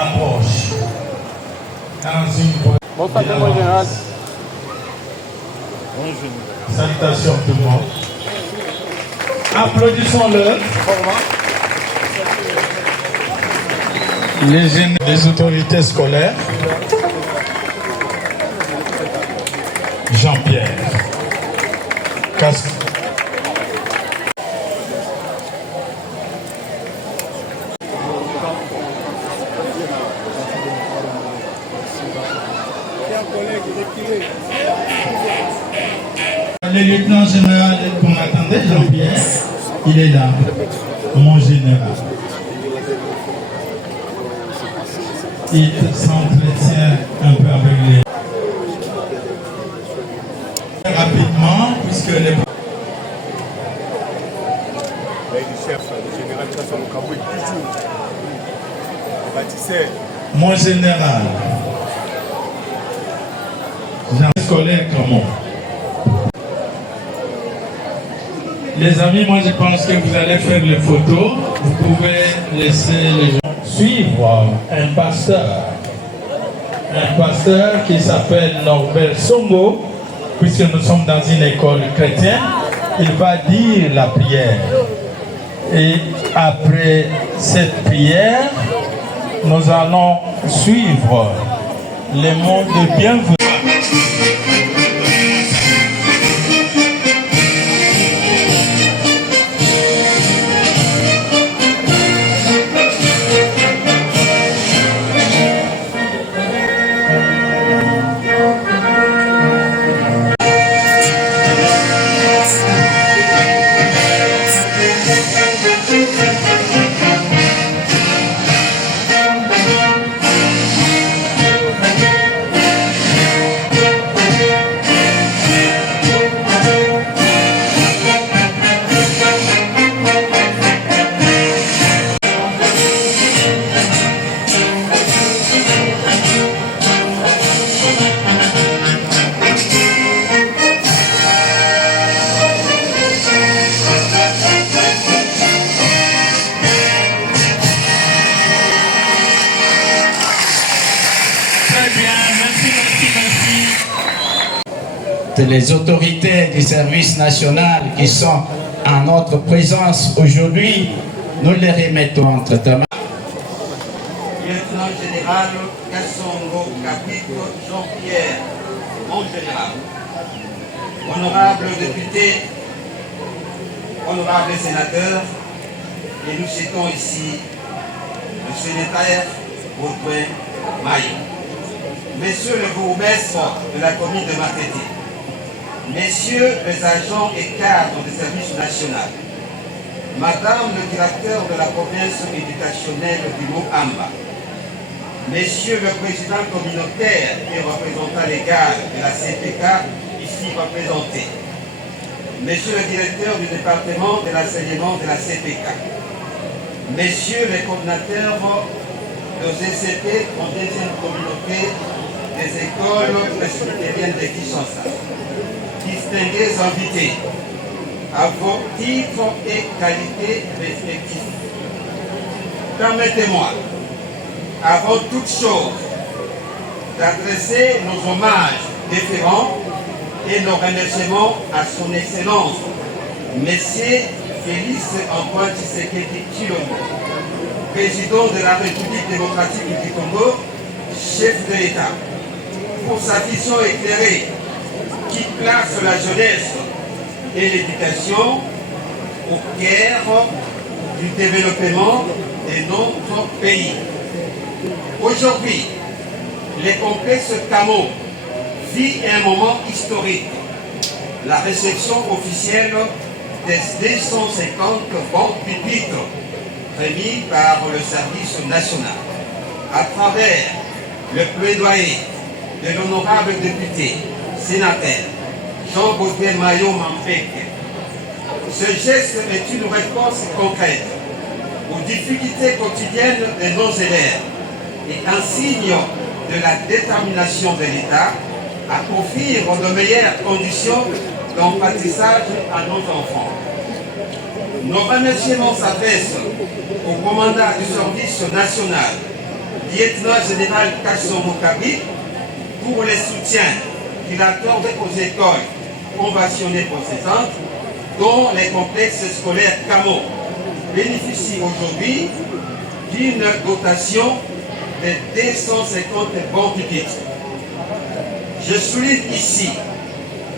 Approche dans une voie. Bonsoir, mon général. Salutations tout le monde. Applaudissons-le. Les jeunes des autorités scolaires. Jean-Pierre Casque. Le lieutenant général qu'on attendait, Jean-Pierre, il est là, mon général. Il s'entretient un peu avec les... Rapidement, puisque les... Mon général, Jean scolaire comment? Les amis, moi je pense que vous allez faire les photos. Vous pouvez laisser les gens suivre un pasteur. Un pasteur qui s'appelle Norbert Songo, puisque nous sommes dans une école chrétienne. Il va dire la prière. Et après cette prière, nous allons suivre les mots de bienvenue. Les autorités du service national qui sont en notre présence aujourd'hui, nous les remettons entre ta main. Lieutenant général Kassongo Kapito Jean-Pierre, mon général, honorable député, honorable sénateur, et nous citons ici le sénateur Baudouin Maillot, messieurs le bourgmestre de la commune de Matete, messieurs les agents et cadres du service national, madame le directeur de la province éducationnelle du Mont-Amba, messieurs le président communautaire et représentant légal de la CPK ici représenté, messieurs le directeur du département de l'enseignement de la CPK, messieurs les coordinateurs de CCP en deuxième communauté des écoles presbytériennes de Kinshasa, distingués invités, à vos titres et qualités respectifs. Permettez-moi, avant toute chose, d'adresser nos hommages déférents et nos remerciements à son Excellence, Messieurs Félix Antoine Tshisekedi Tshilombo, président de la République démocratique du Congo, chef de l'État, pour sa vision éclairée qui place la jeunesse et l'éducation au cœur du développement de notre pays. Aujourd'hui, le complexe Camo vit un moment historique, la réception officielle des 250 bancs pupitres remis par le service national. À travers le plaidoyer de l'honorable député, sénateur, Jean Baudouin Mayo Mampeke, ce geste est une réponse concrète aux difficultés quotidiennes de nos élèves et un signe de la détermination de l'État à offrir de meilleures conditions d'apprentissage à nos enfants. Nos remerciements s'adressent au commandant du service national, lieutenant général Kasson Mokabi, pour les soutiens qu'il accorde aux écoles conventionnées processantes, dont les complexes scolaires CAMO bénéficient aujourd'hui d'une dotation de 250 bons pupitres. Je souligne ici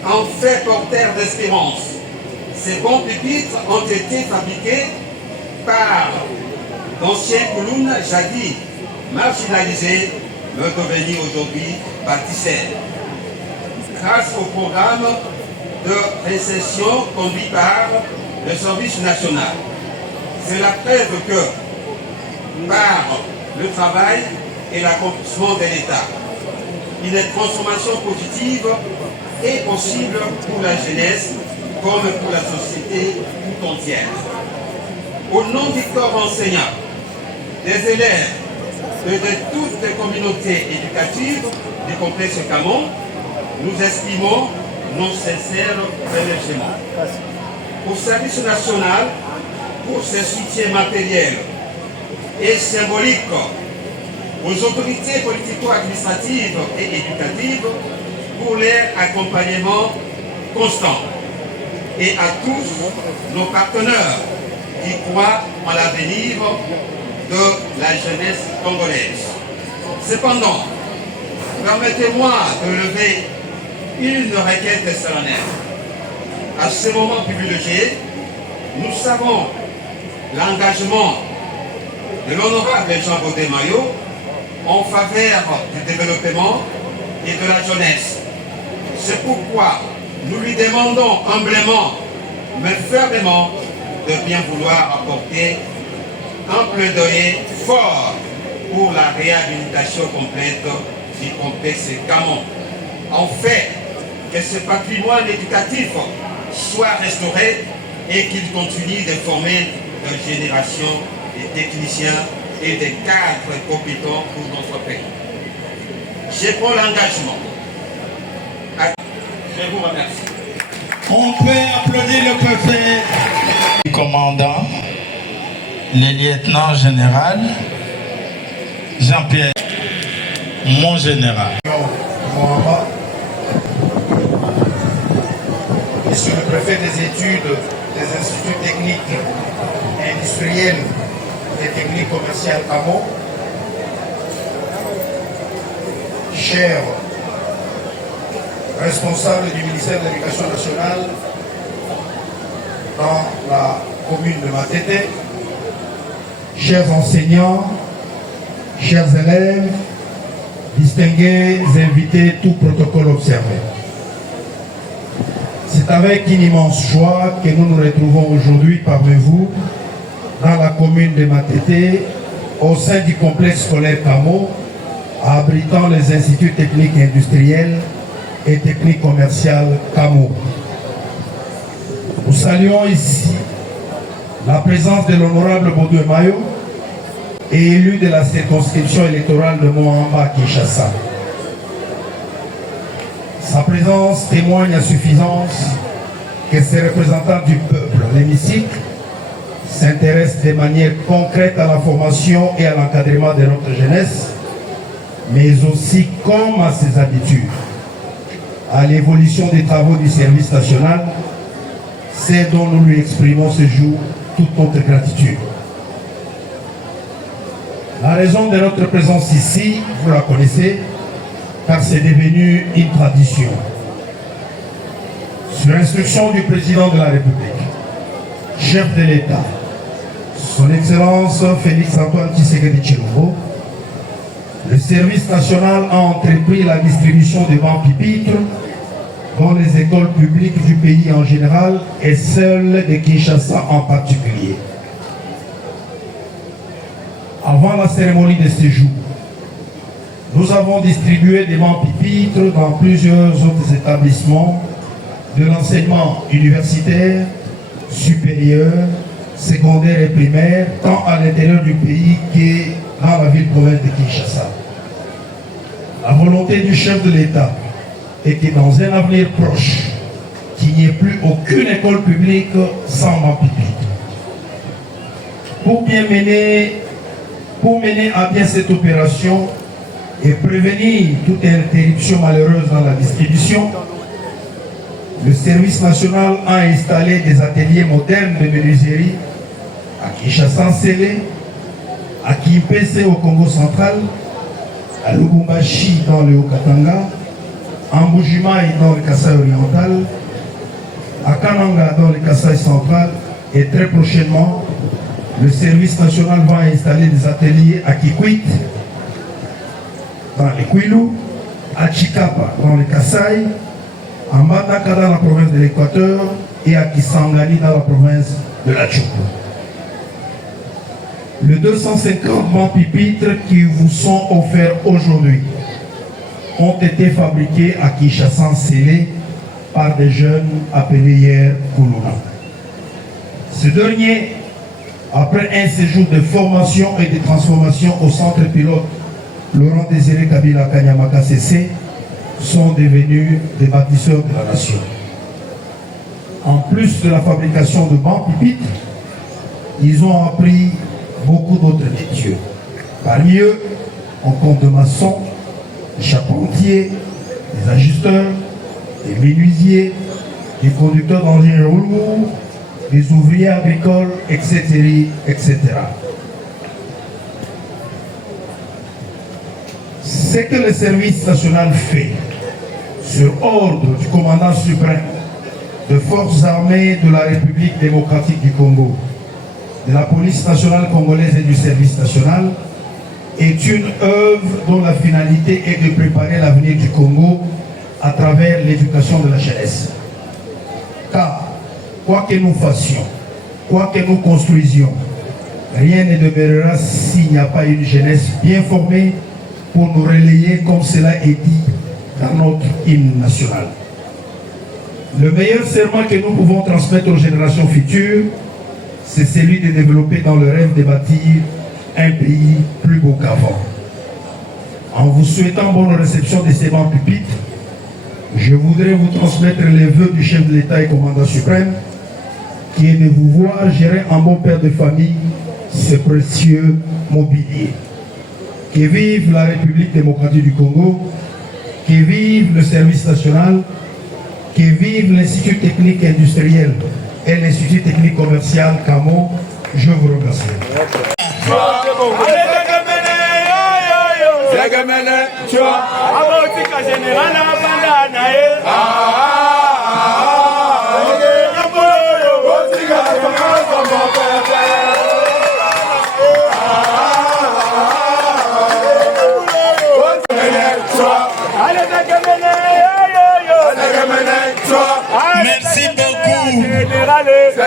un fait porteur d'espérance. Ces bons pupitres ont été fabriqués par d'anciens colonnes jadis marginalisés, me devenus aujourd'hui bâtisseurs. Grâce au programme de récession conduit par le service national. C'est la preuve que, par le travail et l'accomplissement de l'État, une transformation positive est possible pour la jeunesse comme pour la société tout entière. Au nom du corps enseignant, des élèves et de toutes les communautés éducatives du complexe Camon, nous estimons nos sincères remerciements. Au service national, pour ce soutien matériel et symbolique, aux autorités politico-administratives et éducatives pour leur accompagnement constant, et à tous nos partenaires qui croient en l'avenir de la jeunesse congolaise. Cependant, permettez-moi de lever une requête solennelle. À ce moment privilégié, nous savons l'engagement de l'honorable Jean Baudouin Mayo en faveur du développement et de la jeunesse. C'est pourquoi nous lui demandons humblement, mais fermement, de bien vouloir apporter un plaidoyer fort pour la réhabilitation complète du complexe Camon. En fait, que ce patrimoine éducatif soit restauré et qu'il continue de former de générations de techniciens et de cadres compétents pour notre pays. Je prends l'engagement. Je vous remercie. On peut applaudir le préfet. Le commandant, le lieutenant général, Jean-Pierre, mon général. Monsieur le préfet des études des instituts techniques et industriels et techniques commerciales CAMO, cher responsable du ministère de l'Éducation nationale dans la commune de Matete, chers enseignants, chers élèves, distingués invités, tout protocole observé. C'est avec une immense joie que nous nous retrouvons aujourd'hui parmi vous dans la commune de Matete, au sein du complexe scolaire CAMO, abritant les instituts techniques et industriels et techniques commerciales CAMO. Nous saluons ici la présence de l'honorable Baudouin Mayo, élu de la circonscription électorale de Moamba Kinshasa. Sa présence témoigne à suffisance que ces représentants du peuple, l'hémicycle, s'intéressent de manière concrète à la formation et à l'encadrement de notre jeunesse, mais aussi, comme à ses habitudes, à l'évolution des travaux du service national, c'est dont nous lui exprimons ce jour toute notre gratitude. La raison de notre présence ici, vous la connaissez, car c'est devenu une tradition. Sur instruction du président de la République, chef de l'État, son Excellence Félix-Antoine Tshisekedi Tshilombo, le service national a entrepris la distribution des bancs pupitres dans les écoles publiques du pays en général et celles de Kinshasa en particulier. Avant la cérémonie de séjour, nous avons distribué des bancs pupitres dans plusieurs autres établissements de l'enseignement universitaire, supérieur, secondaire et primaire, tant à l'intérieur du pays que dans la ville-province de Kinshasa. La volonté du chef de l'État est que dans un avenir proche, qu'il n'y ait plus aucune école publique sans banc pupitre. Pour mener à bien cette opération et prévenir toute interruption malheureuse dans la distribution, le service national a installé des ateliers modernes de menuiserie à Kinshasa-Nsele, à Kimpese au Congo central, à Lubumbashi dans le Haut-Katanga, à Mbujimaï dans le Kasaï oriental, à Kananga dans le Kasaï central, et très prochainement, le service national va installer des ateliers à Kikwit, dans les Kwilu, à Chikapa dans le Kasaï, à Mbandaka dans la province de l'Équateur et à Kisangani dans la province de la Tchoukou. Les 250 bancs pupitres qui vous sont offerts aujourd'hui ont été fabriqués à Kinshasa-Nsele par des jeunes appelés hier Koulouna. Ce dernier, après un séjour de formation et de transformation au centre pilote Laurent Désiré Kabila Kanyamaka CC, sont devenus des bâtisseurs de la nation. En plus de la fabrication de bancs pupitres, ils ont appris beaucoup d'autres métiers. Parmi eux, on compte des maçons, des charpentiers, des ajusteurs, des menuisiers, des conducteurs d'engins lourds, des ouvriers agricoles, etc., etc. Ce que le service national fait, sur ordre du commandant suprême des forces armées de la République démocratique du Congo, de la police nationale congolaise et du service national, est une œuvre dont la finalité est de préparer l'avenir du Congo à travers l'éducation de la jeunesse. Car, quoi que nous fassions, quoi que nous construisions, rien ne demeurera s'il n'y a pas une jeunesse bien formée pour nous relayer comme cela est dit dans notre hymne national. Le meilleur serment que nous pouvons transmettre aux générations futures, c'est celui de développer dans le rêve de bâtir un pays plus beau qu'avant. En vous souhaitant bonne réception de ces bancs pupitres, je voudrais vous transmettre les vœux du chef de l'État et commandant suprême, qui est de vous voir gérer en bon père de famille ce précieux mobilier. Que vive la République démocratique du Congo, que vive le service national, que vive l'Institut technique industriel et l'Institut technique commercial CAMO. Je vous remercie. Merci beaucoup.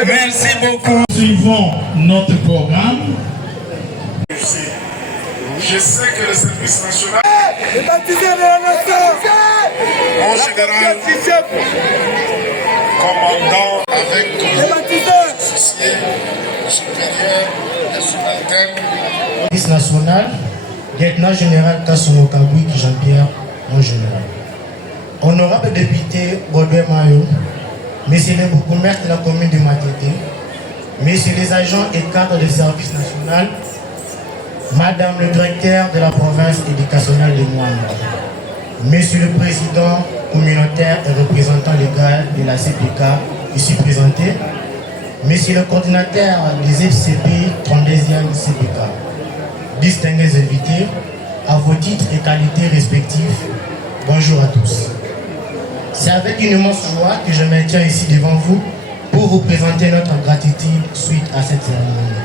Merci beaucoup. Suivons notre programme. Je sais que le service national, Les baptisés de la nation, mon général, commandant avec les baptisés, officiers supérieurs et subalternes, Service national, lieutenant général Kassomo Kabouik Jean-Pierre, mon général. Honorable député Baudouin Mayo, messieurs les bourgmestres de la commune de Matete, messieurs les agents et cadres du service national, madame le directeur de la province éducationnelle de Moana, monsieur le président communautaire et représentant légal de la CPK ici présenté, monsieur le coordinateur des FCP 32e CPK, distingués invités, à vos titres et qualités respectifs, bonjour à tous. C'est avec une immense joie que je me tiens ici devant vous pour vous présenter notre gratitude suite à cette cérémonie.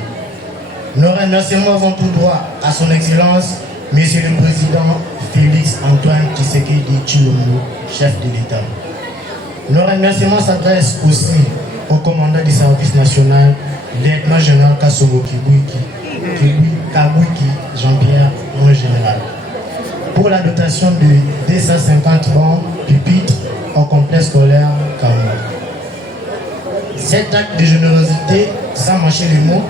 Nos remerciements vont tout droit à son Excellence, Monsieur le Président Félix Antoine Tshisekedi Tshilombo, chef de l'État. Nos remerciements s'adressent aussi au commandant du service national, lieutenant général Kassomo Kabouik Kabouki Jean-Pierre, mon général, pour la dotation de 250 bancs pupitres au complexe scolaire Kamou. Cet acte de générosité, sans mâcher les mots,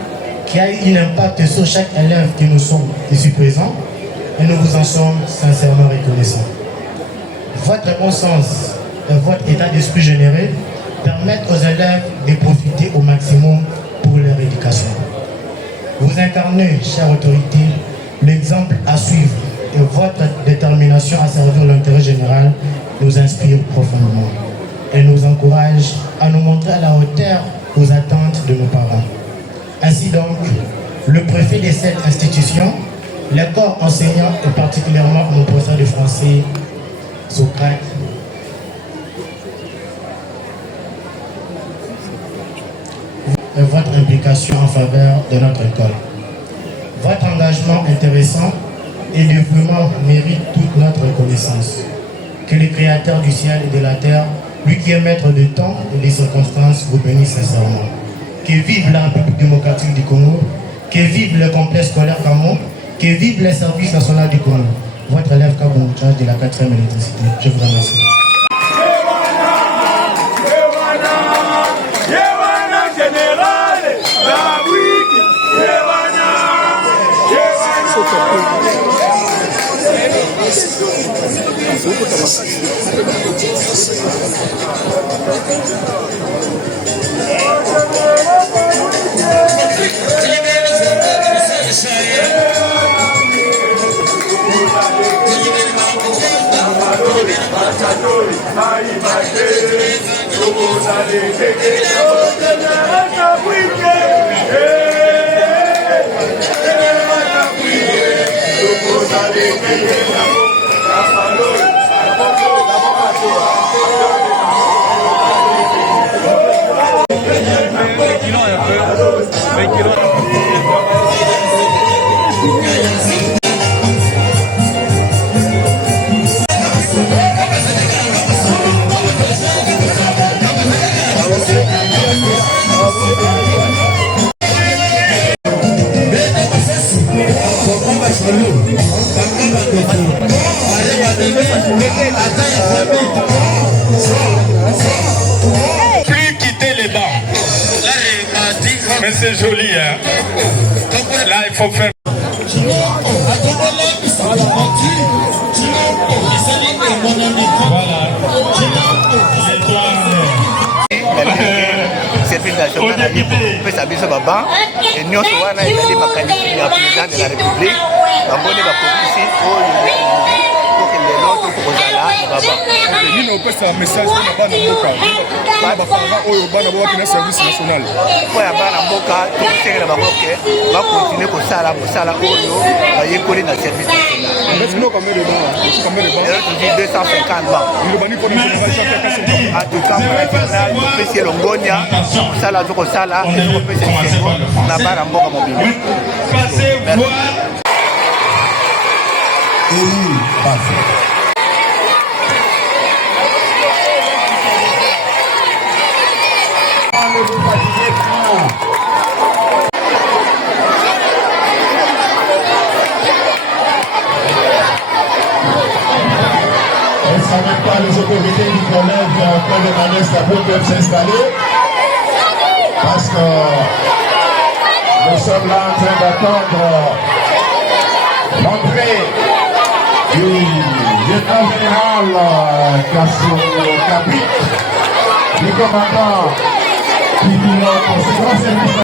qui a eu un impact sur chaque élève qui nous sont ici présents, et nous vous en sommes sincèrement reconnaissants. Votre bon sens et votre état d'esprit généreux permettent aux élèves de profiter au maximum pour leur éducation. Vous incarnez, chère autorité, l'exemple à suivre et votre détermination à servir l'intérêt général nous inspire profondément et nous encourage à nous montrer à la hauteur aux attentes de nos parents. Ainsi donc, le préfet de cette institution, les corps enseignants et particulièrement mon professeur de français, Socrate, et votre implication en faveur de notre école. Votre engagement intéressant et dévouement mérite toute notre reconnaissance. Que le Créateur du ciel et de la terre, lui qui est maître du temps et des circonstances, vous bénisse sincèrement. Que vive la République démocratique du Congo, que vive le complexe scolaire Kamou, que vive les services nationaux du Congo. Votre élève Kabou, charge de la 4e électricité. Je vous remercie. Plus quitter les bancs. Mais c'est joli, hein. Là, il faut faire. Service national ali kopesa biso baba et nyonso wana ezali makanisi ya président de la république bambone bakomisi oyo lelo tokozala na baba nini opesa message na bana mboka bana bafanga oyo bana bawaki na service national po ya bana mboka tokosengela bango ke bakontinue kosala mosala oyo bayekoli na service national tozi 250 ba en tout cas topesi elongonia kosala tokosala tokopesa lisengo na bana mboka mobili. Est-ce qu'en même temps les autorités du collège peuvent demander sa peuvent s'installer? Parce que nous sommes là en train d'attendre l'entrée du lieutenant général Kassou Kapit, du commandant qui pilote ce grand service.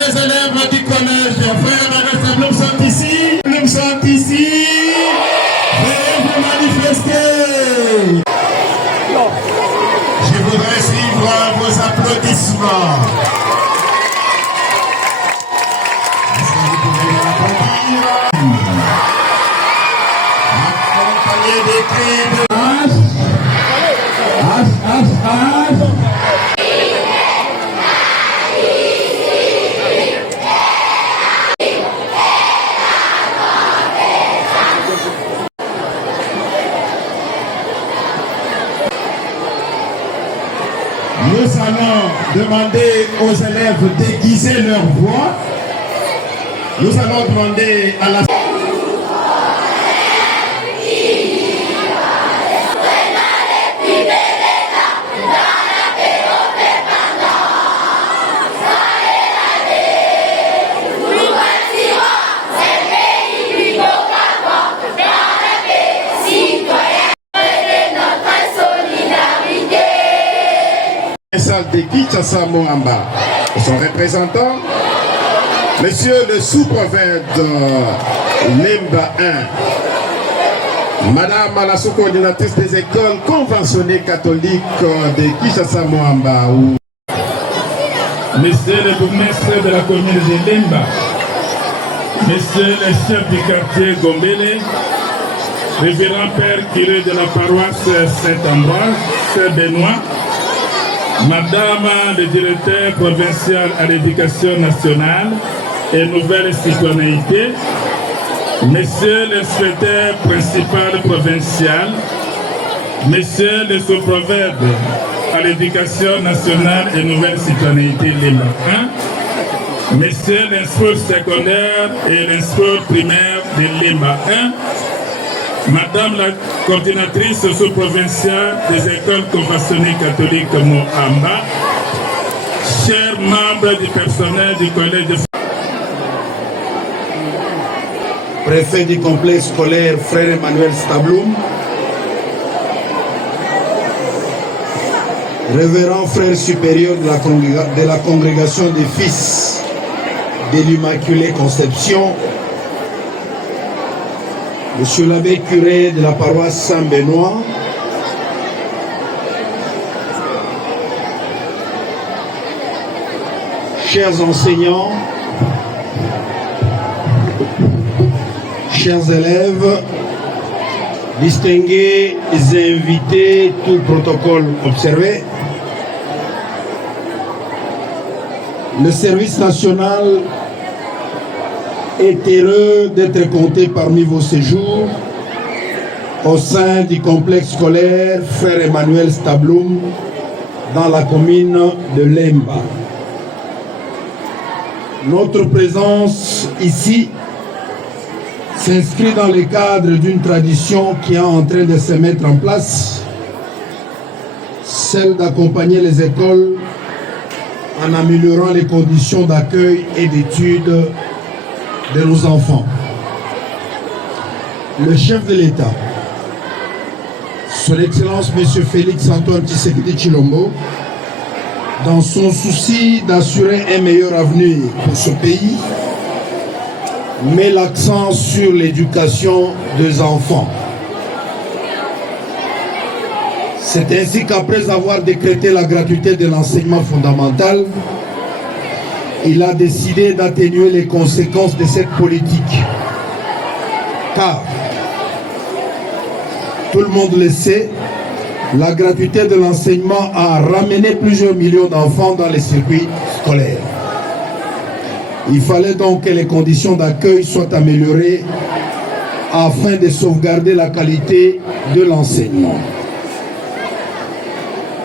Les élèves du collège, frères et sœurs, nous sommes ici, veuillez vous manifester. Je voudrais suivre vos applaudissements. Est-ce que vous pouvez applaudir? Accompagné des cris de le salon de demander aux élèves d'aiguiser leur voix. Nous allons demander à la... de Kinshasa Moamba, son représentant, Monsieur le sous-préfet de Lemba 1, Madame la sous-coordinatrice des écoles conventionnées catholiques de Kinshasa Moamba, Monsieur le bourgmestre de la commune de Lemba, Monsieur le chef du quartier Gombele, Révérend Père curé de la paroisse Saint-Ambroise, Saint-Benoît, Madame le directeur provincial à l'éducation nationale et nouvelle citoyenneté, Monsieur le secrétaire principal provincial, Monsieur le sous-préfet à l'éducation nationale et nouvelle citoyenneté Lemba 1, Monsieur l'inspecteur secondaire et l'inspecteur primaire de Lemba 1, Madame la coordinatrice sous-provinciale des écoles conventionnées catholiques Moamba, chers membres du personnel du collège de... Préfet du complexe scolaire Frère Emmanuel Stabloum, révérend frère supérieur de la congrégation des fils de l'Immaculée Conception, Monsieur l'abbé curé de la paroisse Saint-Benoît, chers enseignants, chers élèves, distingués invités, tout protocole observé, le service national est heureux d'être compté parmi vos séjours au sein du complexe scolaire Frère Emmanuel Stabloum dans la commune de Lemba. Notre présence ici s'inscrit dans le cadre d'une tradition qui est en train de se mettre en place, celle d'accompagner les écoles en améliorant les conditions d'accueil et d'études de nos enfants. Le chef de l'État, Son Excellence M. Félix Antoine Tshisekedi Tshilombo, dans son souci d'assurer un meilleur avenir pour ce pays, met l'accent sur l'éducation des enfants. C'est ainsi qu'après avoir décrété la gratuité de l'enseignement fondamental, il a décidé d'atténuer les conséquences de cette politique. Car, tout le monde le sait, la gratuité de l'enseignement a ramené plusieurs millions d'enfants dans les circuits scolaires. Il fallait donc que les conditions d'accueil soient améliorées afin de sauvegarder la qualité de l'enseignement.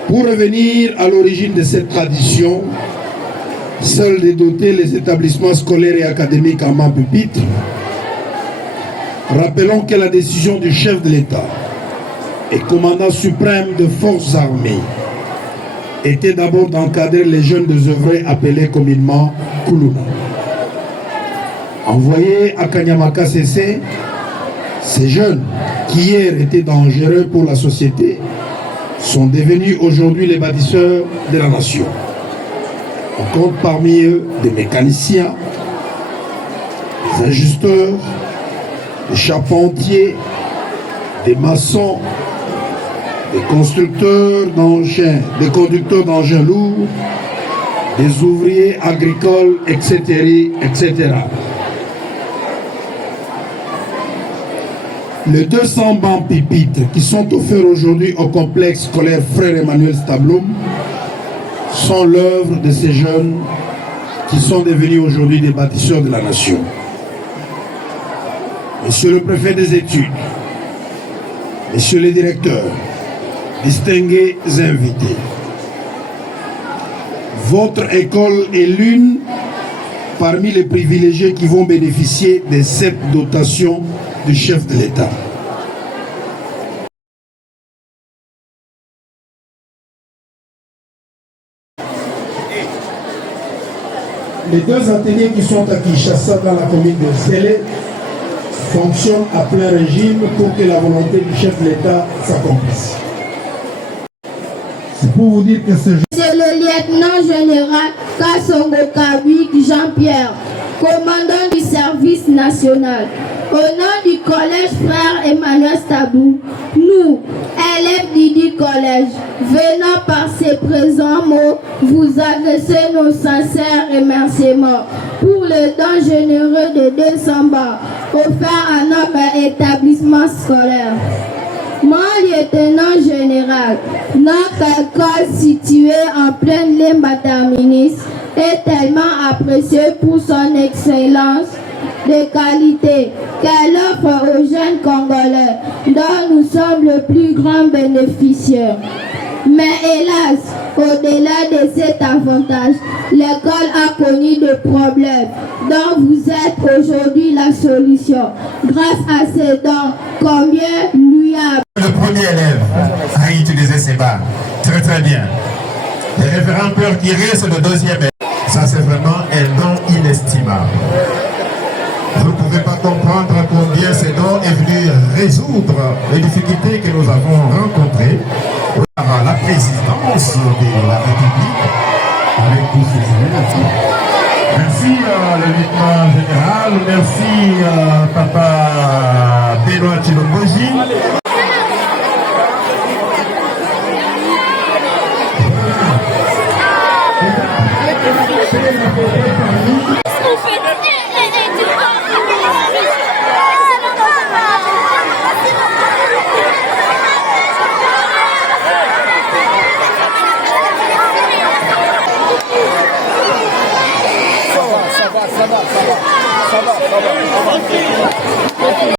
Pour revenir à l'origine de cette tradition, celle de doter les établissements scolaires et académiques en banc pupitre, rappelons que la décision du chef de l'État et commandant suprême de forces armées était d'abord d'encadrer les jeunes désœuvrés appelés communément Koulouna. Envoyés à Kanyamaka CC, ces jeunes qui hier étaient dangereux pour la société sont devenus aujourd'hui les bâtisseurs de la nation. On compte parmi eux des mécaniciens, des ajusteurs, des charpentiers, des maçons, des constructeurs d'engins, des conducteurs d'engins lourds, des ouvriers agricoles, etc., etc. Les 200 bancs pupitres qui sont offerts aujourd'hui au complexe scolaire Frère Emmanuel Stabloum sont l'œuvre de ces jeunes qui sont devenus aujourd'hui des bâtisseurs de la nation. Monsieur le préfet des études, Monsieur le directeur, distingués invités, Votre école est l'une parmi les privilégiés qui vont bénéficier de cette dotation du chef de l'État. Les deux ateliers qui sont à Kinshasa dans la commune de Zélé fonctionnent à plein régime pour que la volonté du chef de l'État s'accomplisse. C'est pour vous dire que ce jour... C'est le lieutenant général Kassongo Kabik Jean-Pierre, commandant du service national. Au nom du collège Frère Emmanuel Stabou, nous, élèves du collège, venant par ces présents mots, vous adresser nos sincères remerciements pour le don généreux de 200 bars offert à notre établissement scolaire. Mon lieutenant général, notre école située en pleine Lemba Terminus est tellement appréciée pour son excellence de qualité qu'elle offre aux jeunes Congolais dont nous sommes le plus grand bénéficiaire. Mais hélas, au-delà de cet avantage, l'école a connu des problèmes dont vous êtes aujourd'hui la solution. Grâce à ces dons, combien lui a... Le premier élève a utilisé ces barres. Très très bien. Les référents peuvent tirer, c'est le deuxième élève. Ça c'est vraiment un don inestimable. Vous ne pouvez pas comprendre combien ce don est venu résoudre les difficultés que nous avons rencontrées par la présidence de la République avec tous ces élèves. Merci le lieutenant général, merci papa Benoît Chilomboji. Thank you.